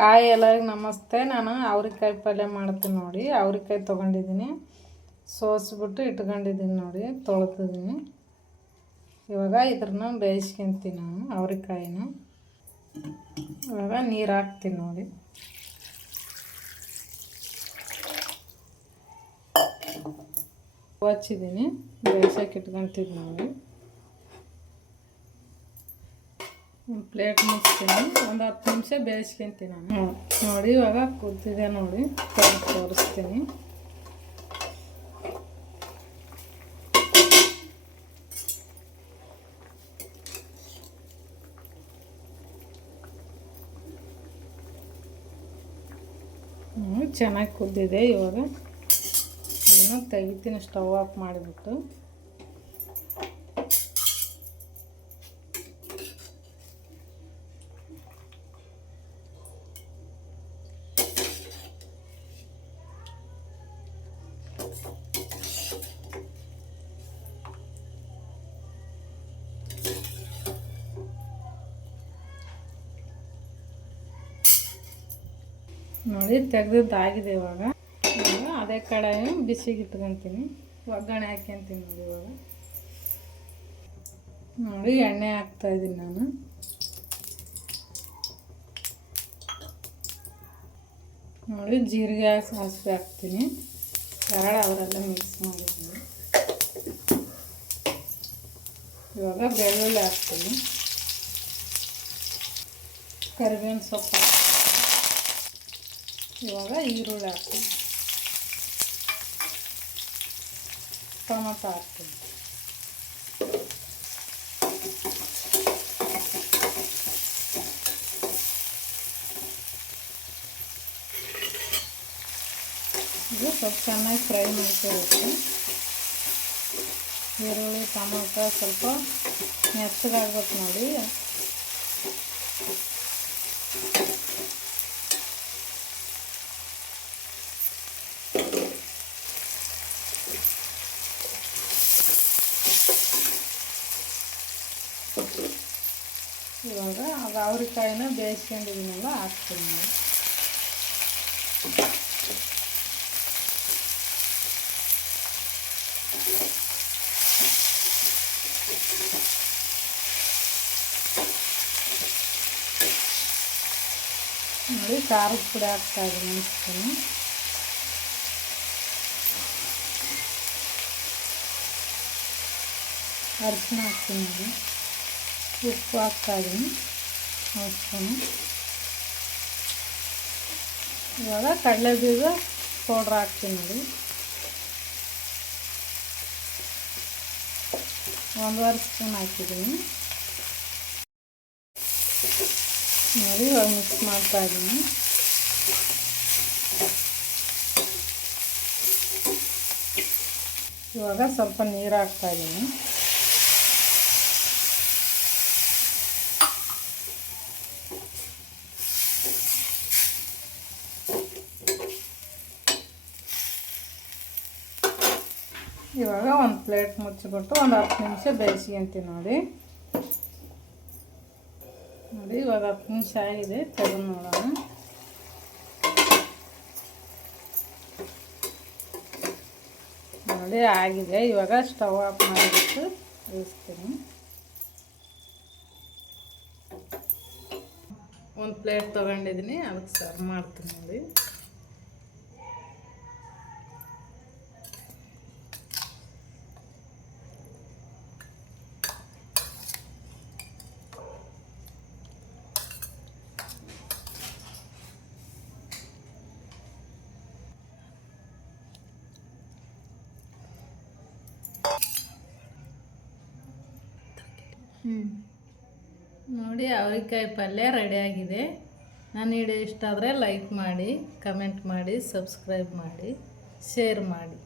Hi ಎಲ್ಲರಿಗೂ ನಮಸ್ತೆ. ನಾನು ಅವ್ರೆಕಾಯಿ ಪಲ್ಯ ಮಾಡ್ತೀನಿ ನೋಡಿ. ಅವ್ರೆಕಾಯಿ ತೊಗೊಂಡಿದ್ದೀನಿ, ಸೋಸ್ಬಿಟ್ಟು ಇಟ್ಕೊಂಡಿದ್ದೀನಿ ನೋಡಿ, ತೊಳ್ತಿದ್ದೀನಿ. ಇವಾಗ ಇದ್ರನ್ನ ಬೇಯಿಸ್ಕೊಂತೀನಿ ನಾನು ಅವ್ರೆಕಾಯಿನ. ಇವಾಗ ನೀರು ಹಾಕ್ತೀನಿ ನೋಡಿ. ಹಚ್ಚಿದ್ದೀನಿ, ಬೇಯಿಸೋಕೆ ಇಟ್ಕೊತೀನಿ ನೋಡಿ. ಪ್ಲೇಟ್ ಮುಚ್ತೀನಿ, ಒಂದು 10 ನಿಮಿಷ ಬೇಯಿಸ್ಕೊಂತೀನಿ ನಾನು ನೋಡಿ. ಇವಾಗ ಕುದ್ದಿದೆ ನೋಡಿ, ತೋರಿಸ್ತೀನಿ. ಚೆನ್ನಾಗಿ ಕುದ್ದಿದೆ. ಇವಾಗ ಇದನ್ನು ತೆಗಿತೀನಿ, ಸ್ಟವ್ ಆಫ್ ಮಾಡಿಬಿಟ್ಟು. ನೋಡಿ ತೆಗೆದಿದ್ದಾಗಿದೆ. ಇವಾಗ ಅದೇ ಕಡಾಯಿ ಬಿಸಿಗೆ ಇಟ್ಕೊತೀನಿ, ಒಗ್ಗರಣೆ ಹಾಕ್ಯಂತೀನಿ ನೋಡಿ. ಇವಾಗ ನೋಡಿ ಎಣ್ಣೆ ಹಾಕ್ತಾಯಿದ್ದೀನಿ ನಾನು. ನೋಡಿ ಜೀರಿಗೆ ಸಾಸಿವೆ ಹಾಕ್ತೀನಿ, ಅವರೆಲ್ಲ ಮಿಕ್ಸ್ ಮಾಡಿದ್ದೀನಿ. ಇವಾಗ ಬೆಳ್ಳುಳ್ಳಿ ಹಾಕ್ತೀನಿ, ಕರಿಬೇವಿನ ಸೊಪ್ಪು ಹಾಕ್ತೀನಿ. ಇವಾಗ ಈರುಳ್ಳಿ ಹಾಕ್ತೀನಿ, ಟೊಮಟೊ ಹಾಕ್ತೀನಿ. ಇದು ಸ್ವಲ್ಪ ಚೆನ್ನಾಗಿ ಫ್ರೈ ಮಾಡ್ಕೋಬೇಕು. ಈರುಳ್ಳಿ ಟೊಮಟೊ ಸ್ವಲ್ಪ ಮೆತ್ತಗಾಗ್ಬೇಕು ನೋಡಿ. ಇವಾಗ ಅವ್ರೆಕಾಯಿನ ಬೇಯಿಸ್ಕೊಂಡಿದ್ದೀನಲ್ಲ ಹಾಕ್ತೀನಿ. ನೋಡಿ ಖಾರದ ಪುಡಿ ಹಾಕ್ತಾಯಿದ್ದೀನಿ, ಮೆಣಸಿನ ಅರಿಶಿನ ಹಾಕ್ತೀನಿ ನೋಡಿ. ಉಪ್ಪು ಹಾಕ್ತಾಯಿದ್ದೀನಿ ಸ್ಪೂನು. ಇವಾಗ ಕಡಲೆ ಬೀಜ ಪೌಡ್ರ್ ಹಾಕ್ತೀನಿ ನೋಡಿ, 1.5 ಸ್ಪೂನ್ ಹಾಕಿದ್ದೀನಿ ನೋಡಿ. ಇವಾಗ ಮಿಕ್ಸ್ ಮಾಡ್ತಾಯಿದ್ದೀನಿ. ಇವಾಗ ಸ್ವಲ್ಪ ನೀರು ಹಾಕ್ತಾಯಿದ್ದೀನಿ. ಇವಾಗ ಒಂದು ಪ್ಲೇಟ್ ಮುಚ್ಚಿಬಿಟ್ಟು ಒಂದು 10 ನಿಮಿಷ ಬೇಯಿಸ್ಕೊಂತೀನಿ ನೋಡಿ. ನೋಡಿ ಇವಾಗ 10 ನಿಮಿಷ ಆಗಿದೆ, ತೆಗೆದು ನೋಡೋಣ. ನೋಡಿ ಆಗಿದೆ. ಇವಾಗ ಸ್ಟವ್ ಆಫ್ ಮಾಡಿಬಿಟ್ಟು ಬೇಯಿಸ್ತೀನಿ. ಒಂದು ಪ್ಲೇಟ್ ತೊಗೊಂಡಿದ್ದೀನಿ, ಅದಕ್ಕೆ ಸರ್ವ್ ಮಾಡ್ತೀನಿ ನೋಡಿ. ನೋಡಿ ಅವ್ರೆಕಾಯಿ ಪಲ್ಯ ರೆಡಿಯಾಗಿದೆ. ನನ್ನ ವಿಡಿಯೋ ಇಷ್ಟ ಆದರೆ ಲೈಕ್ ಮಾಡಿ, ಕಮೆಂಟ್ ಮಾಡಿ, ಸಬ್ಸ್ಕ್ರೈಬ್ ಮಾಡಿ, ಶೇರ್ ಮಾಡಿ.